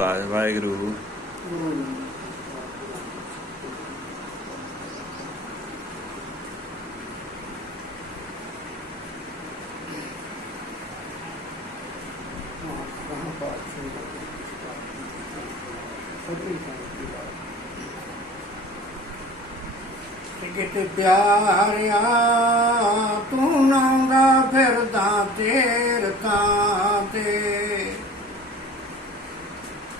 ਵਾਹਿ- ਵਾਹਿਗੁਰੂ ਕਿਤੇ ਪਿਆਰਿਆ ਤੂੰ ਨਾਉਂਦਾ ਫਿਰਦਾ ਤੇਰ ਤਾਂ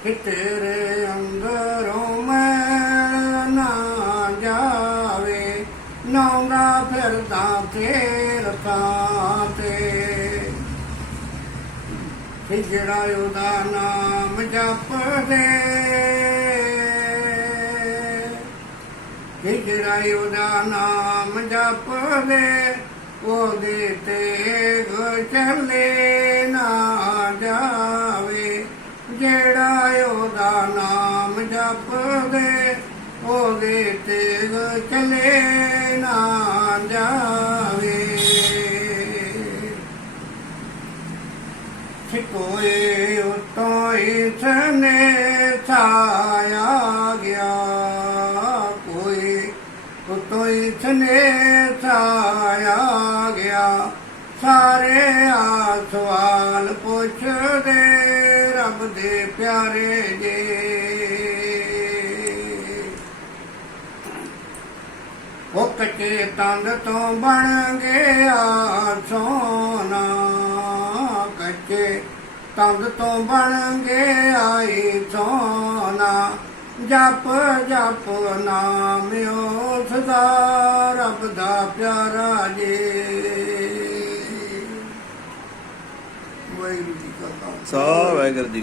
ਕਿ ਤੇਰੇ ਅੰਦਰੋਂ ਮੈਲ ਨਾ ਜਾਵੇ ਨਾਉਂਦਾ ਫਿਰਦਾ ਤੇਰ ਤਾਂ ਤੇ। ਕਿ ਜਿਹੜਾ ਉਹਦਾ ਨਾਮ ਜਪਦੇ, ਕਿ ਜਿਹੜਾ ਉਹਦਾ ਨਾਮ ਜਪਦੇ, ਉਹਦੇ ਤੇ ਚੱਲੇ। ਜਿਹੜਾ ਉਹਦਾ ਨਾਮ ਜਪਦੇ, ਉਹਦੇ ਤੇ ਚਲੇ ਨਾ ਜਾਵੇ। ਸਿਕੋਏ ਉਤੋਂ ਇਸਨੇ ਛਾਇਆ ਗਿਆ। ਕੋਈ ਉਤੋਂ ਇਸਨੇ ਛਾਇਆ ਗਿਆ। ਸਾਰੇ ਆ ਸਵਾਲ ਪੁੱਛਦੇ ਰੱਬ ਦੇ ਪਿਆਰੇ ਜੇ। ਉਹ ਕੱਚੇ ਤੰਦ ਤੋਂ ਬਣ ਗਿਆ ਸੋਨਾ। ਕੱਚੇ ਤੰਦ ਤੋਂ ਬਣ ਗਿਆ ਈ ਸੋਨਾ। ਜਪ ਜਪ ਨਾਮ ਉਸ ਦਾ ਰੱਬ ਦਾ ਪਿਆਰਾ ਜੀ। ਵਾਹਿਗੁਰੂ ਜੀ ਕਾ ਖਾਲਸਾ। ਵਾਹਿਗੁਰੂ ਜੀ